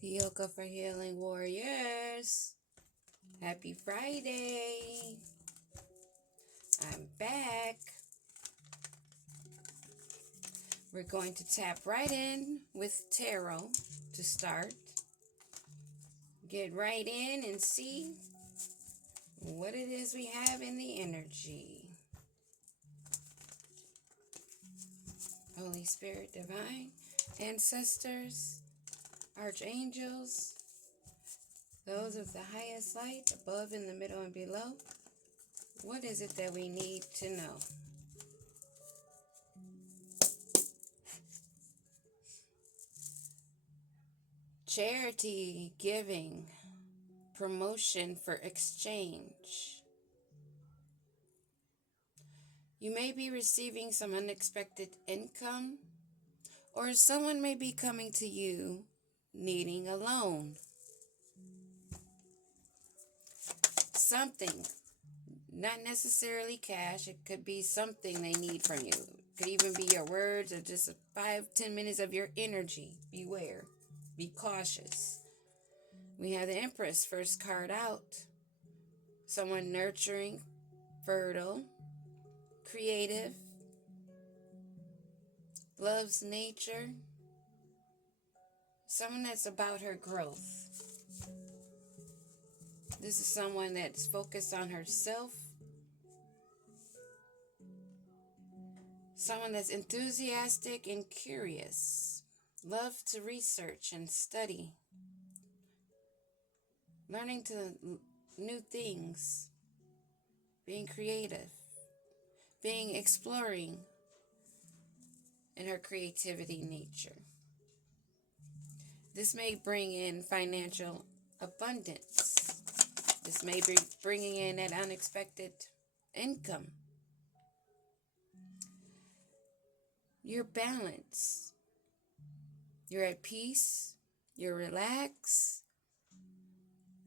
Yoga for Healing Warriors. Happy Friday. I'm back. We're going to tap right in with tarot to start. Get right in and see what it is we have in the energy. Holy Spirit Divine, ancestors, archangels, those of the highest light, above, in the middle, and below. What is it that we need to know? Charity, giving, promotion for exchange. You may be receiving some unexpected income, or someone may be coming to you needing a loan. Something, not necessarily cash, it could be something they need from you. It could even be your words or just 5-10 minutes of your energy. Beware, be cautious. We have the Empress, first card out. Someone nurturing, fertile, creative, loves nature, someone that's about her growth. This is someone that's focused on herself, someone that's enthusiastic and curious, love to research and study, learning to new things, being creative, being exploring in her creativity nature. This may bring in financial abundance. This may be bringing in that unexpected income. You're balanced. You're at peace. You're relaxed.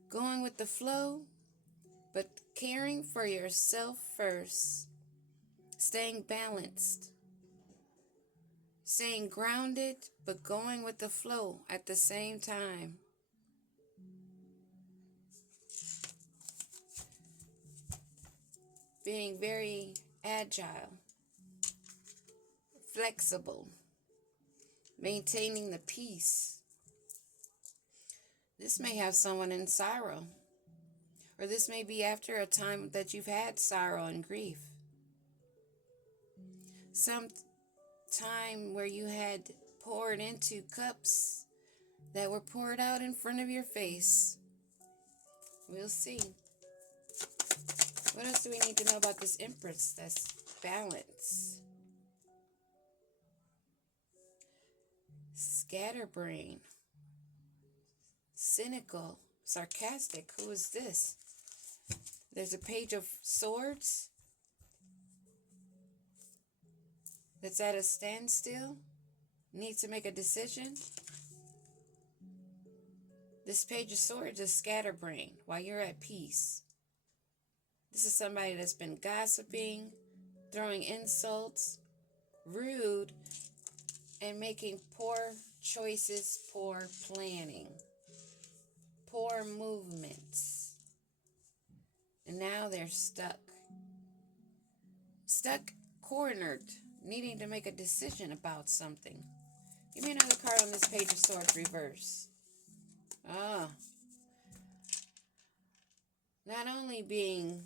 Going with the flow, but caring for yourself first. Staying balanced. Staying grounded, but going with the flow at the same time. Being very agile, flexible, maintaining the peace. This may have someone in sorrow, or this may be after a time that you've had sorrow and grief. Some time where you had poured into cups that were poured out in front of your face. We'll see. What else do we need to know about this Empress that's balanced? Scatterbrain. Cynical. Sarcastic. Who is this? There's a Page of Swords that's at a standstill. Needs to make a decision. This Page of Swords is scatterbrain while you're at peace. This is somebody that's been gossiping, throwing insults, rude, and making poor choices, poor planning, poor movements. And now they're stuck. Stuck, cornered, needing to make a decision about something. Give me another card on this Page of Swords reverse. Not only being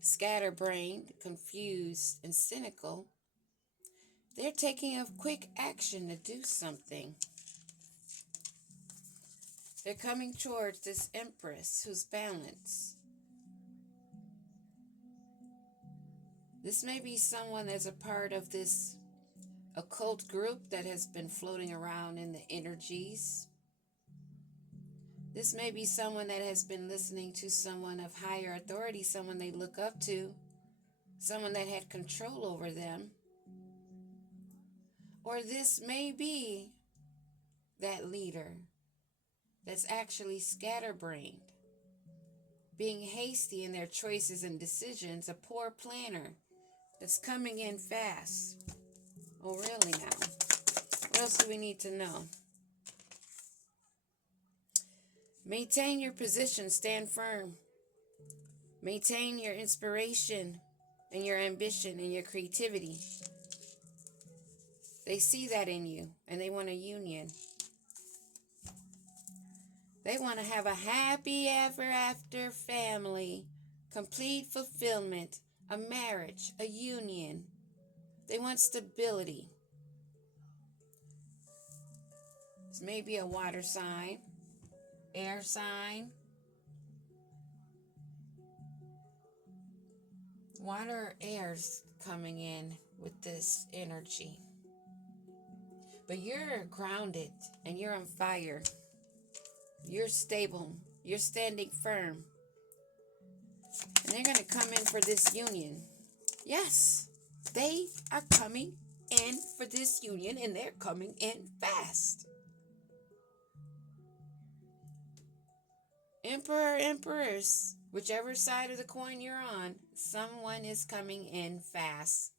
scatterbrained, confused, and cynical, they're taking a quick action to do something. They're coming towards this Empress who's balanced. This may be someone that's a part of this occult group that has been floating around in the energies. This may be someone that has been listening to someone of higher authority, someone they look up to, someone that had control over them. Or this may be that leader that's actually scatterbrained, being hasty in their choices and decisions, a poor planner that's coming in fast. Oh, really now? What else do we need to know? Maintain your position. Stand firm. Maintain your inspiration and your ambition and your creativity. They see that in you, and they want a union. They want to have a happy ever after family, complete fulfillment, a marriage, a union. They want stability. It's maybe a water sign, air sign. Water or air's coming in with this energy. But you're grounded and you're on fire. You're stable. You're standing firm. And they're going to come in for this union. Yes, they are coming in for this union, and they're coming in fast. Emperor, empress, whichever side of the coin you're on, someone is coming in fast.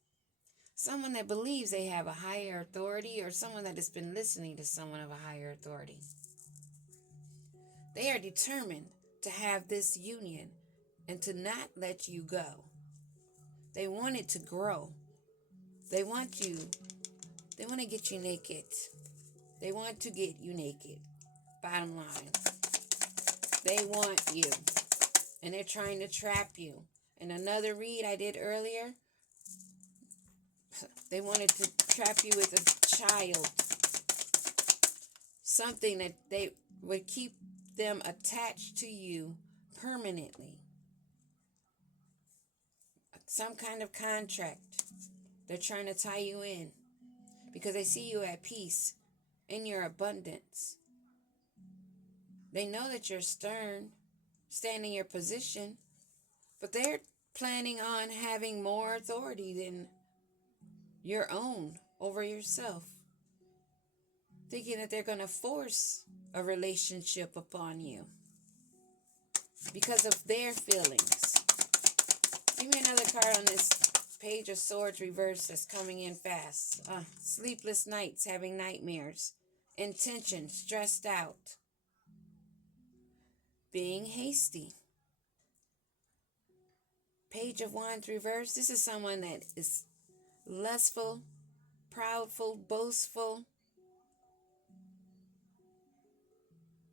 Someone that believes they have a higher authority, or someone that has been listening to someone of a higher authority. They are determined to have this union and to not let you go. They want it to grow. They want to get you naked. They want to get you naked. Bottom line. They want you. And they're trying to trap you. In another read I did earlier, they wanted to trap you with a child. Something that they would keep them attached to you permanently. Some kind of contract. They're trying to tie you in because they see you at peace in your abundance. They know that you're stern, stand in your position, but they're planning on having more authority than your own over yourself. Thinking that they're going to force a relationship upon you because of their feelings. Give me another card on this Page of Swords reverse that's coming in fast. Sleepless nights, having nightmares. Intention, stressed out. Being hasty. Page of Wands reverse. This is someone that is lustful, proudful, boastful.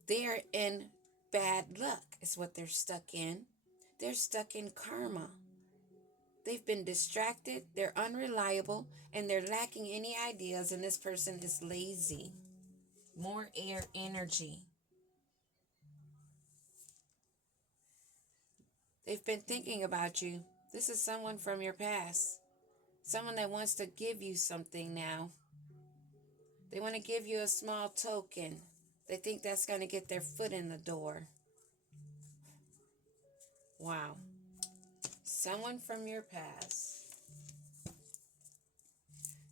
They're in bad luck is what they're stuck in. They're stuck in karma. They've been distracted, they're unreliable, and they're lacking any ideas, and this person is lazy. More air energy. They've been thinking about you. This is someone from your past. Someone that wants to give you something now. They want to give you a small token. They think that's going to get their foot in the door. Wow. Someone from your past.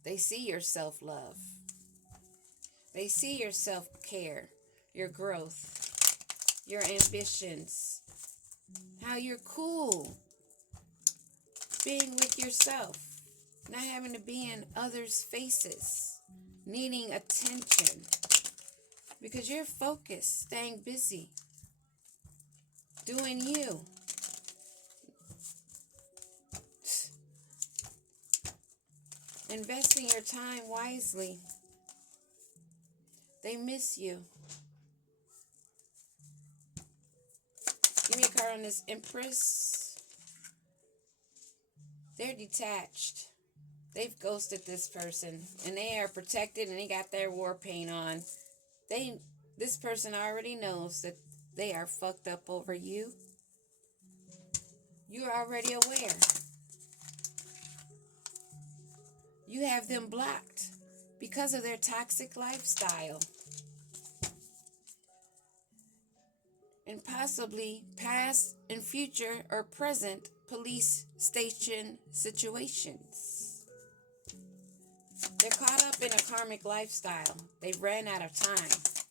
They see your self-love. They see your self-care, your growth, your ambitions, how you're cool being with yourself, not having to be in others' faces, needing attention because you're focused, staying busy, doing you. Investing your time wisely. They miss you. Give me a card on this Empress. They're detached. They've ghosted this person. And they are protected and they got their war paint on. This person already knows that they are fucked up over you. You're already aware. You have them blocked because of their toxic lifestyle. And possibly past and future or present police station situations. They're caught up in a karmic lifestyle. They've ran out of time.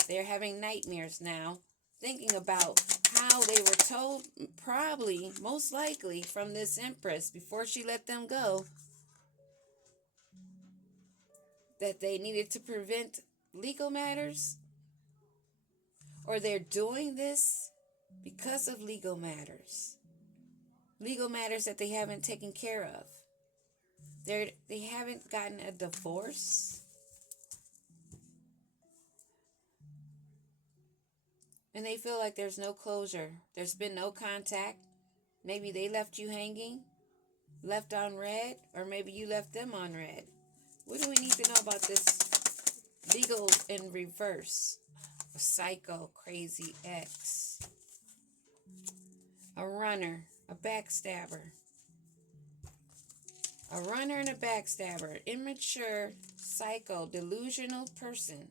They're having nightmares now, thinking about how they were told, probably, most likely, from this Empress before she let them go, that they needed to prevent legal matters or they're doing this because of legal matters. Legal matters that they haven't taken care of. They haven't gotten a divorce. And they feel like there's no closure. There's been no contact. Maybe they left you hanging, left on red, or maybe you left them on red. What do we need to know about this legal in reverse? A psycho, crazy ex. A runner, a backstabber. A runner and a backstabber. Immature, psycho, delusional person.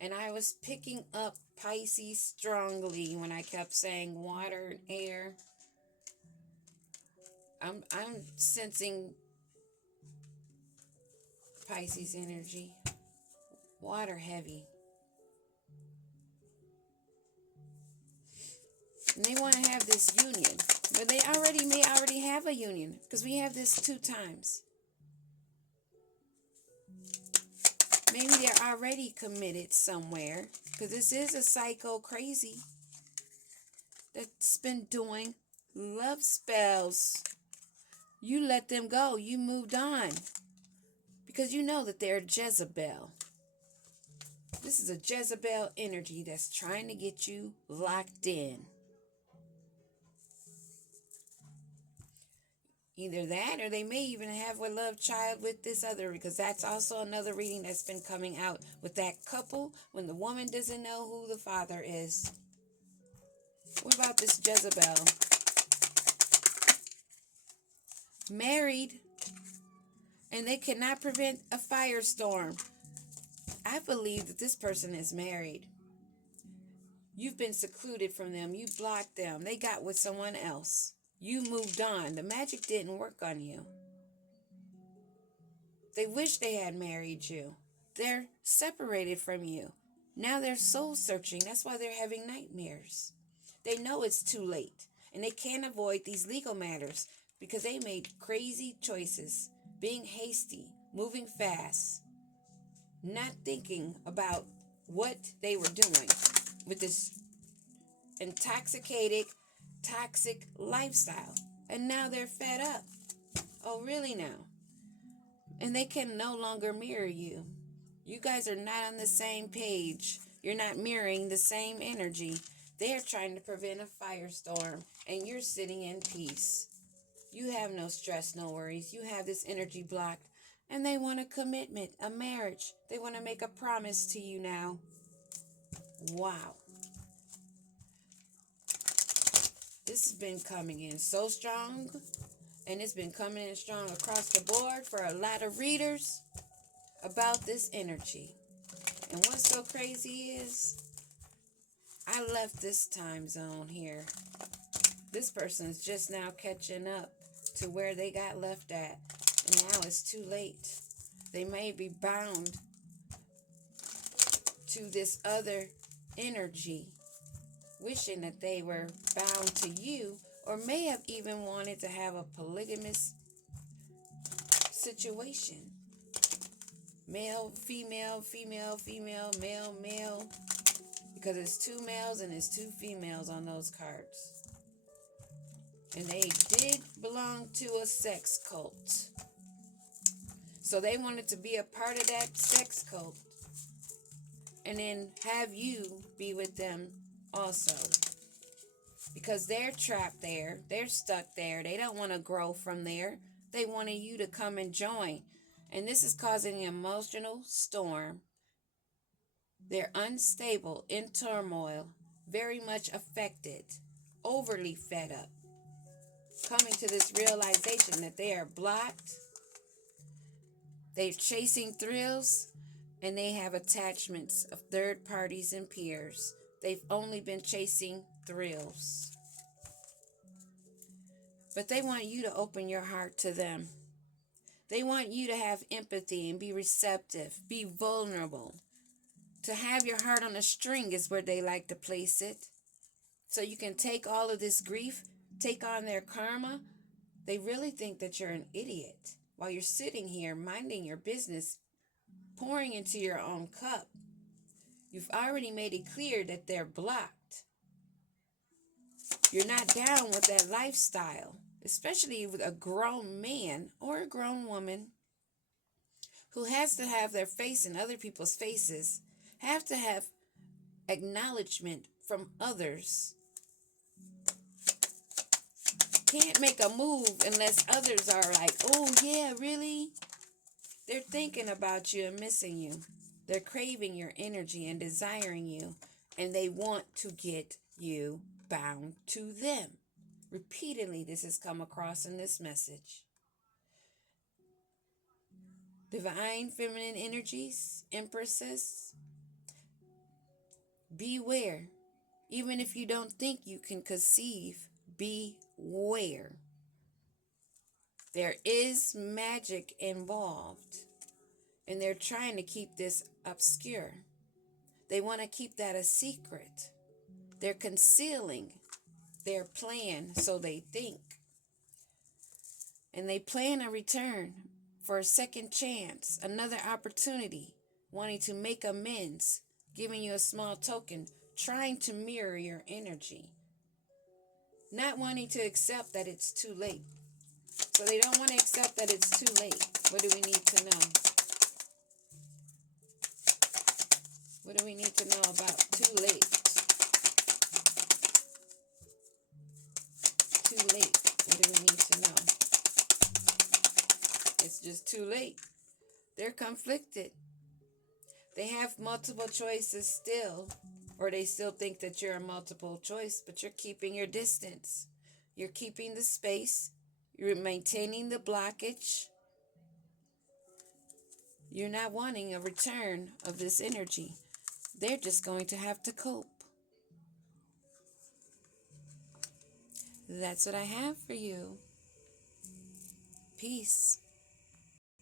And I was picking up Pisces strongly when I kept saying water and air. I'm sensing Pisces energy. Water heavy. And they want to have this union. But they may already have a union. Because we have this 2 times. Maybe they're already committed somewhere. Because this is a psycho crazy that's been doing love spells. You let them go. You moved on. Because you know that they're Jezebel. This is a Jezebel energy that's trying to get you locked in. Either that, or they may even have a love child with this other, because that's also another reading that's been coming out with that couple when the woman doesn't know who the father is. What about this Jezebel? Married, and they cannot prevent a firestorm. I believe that this person is married. You've been secluded from them. You blocked them. They got with someone else. You moved on. The magic didn't work on you. They wish they had married you. They're separated from you. Now they're soul searching. That's why they're having nightmares. They know it's too late. And they can't avoid these legal matters because they made crazy choices. Being hasty. Moving fast. Not thinking about what they were doing with this intoxicated, toxic lifestyle. And now they're fed up. Oh, really now? And they can no longer mirror you. You guys are not on the same page. You're not mirroring the same energy. They're trying to prevent a firestorm, and you're sitting in peace. You have no stress, no worries. You have this energy blocked, and they want a commitment, a marriage. They want to make a promise to you now. Wow. This has been coming in so strong, and it's been coming in strong across the board for a lot of readers about this energy. And what's so crazy is I left this time zone here. This person's just now catching up to where they got left at. And now it's too late. They may be bound to this other energy, wishing that they were bound to you, or may have even wanted to have a polygamous situation. Male, female, female, female, male, male. Because it's 2 males and it's 2 females on those cards. And they did belong to a sex cult. So they wanted to be a part of that sex cult. And then have you be with them also. Because they're trapped there. They're stuck there. They don't want to grow from there. They wanted you to come and join. And this is causing an emotional storm. They're unstable, in turmoil, very much affected, overly fed up. Coming to this realization that they are blocked. They're chasing thrills. And they have attachments of third parties and peers. They've only been chasing thrills. But they want you to open your heart to them. They want you to have empathy and be receptive, be vulnerable. To have your heart on a string is where they like to place it. So you can take all of this grief, take on their karma. They really think that you're an idiot while you're sitting here minding your business, pouring into your own cup. You've already made it clear that they're blocked. You're not down with that lifestyle, especially with a grown man or a grown woman who has to have their face in other people's faces, have to have acknowledgement from others. Can't make a move unless others are like, oh yeah, really? They're thinking about you and missing you. They're craving your energy and desiring you, and they want to get you bound to them. Repeatedly, this has come across in this message. Divine feminine energies, empresses, beware. Even if you don't think you can conceive, beware. There is magic involved, and they're trying to keep this obscure. They want to keep that a secret. They're concealing their plan, so they think. And they plan a return for a second chance, another opportunity, wanting to make amends, giving you a small token, trying to mirror your energy, not wanting to accept that it's too late. So they don't want to accept that it's too late. What do we need to know? What do we need to know about too late? Too late. What do we need to know? It's just too late. They're conflicted. They have multiple choices still, or they still think that you're a multiple choice, but you're keeping your distance. You're keeping the space. You're maintaining the blockage. You're not wanting a return of this energy. They're just going to have to cope. That's what I have for you. Peace.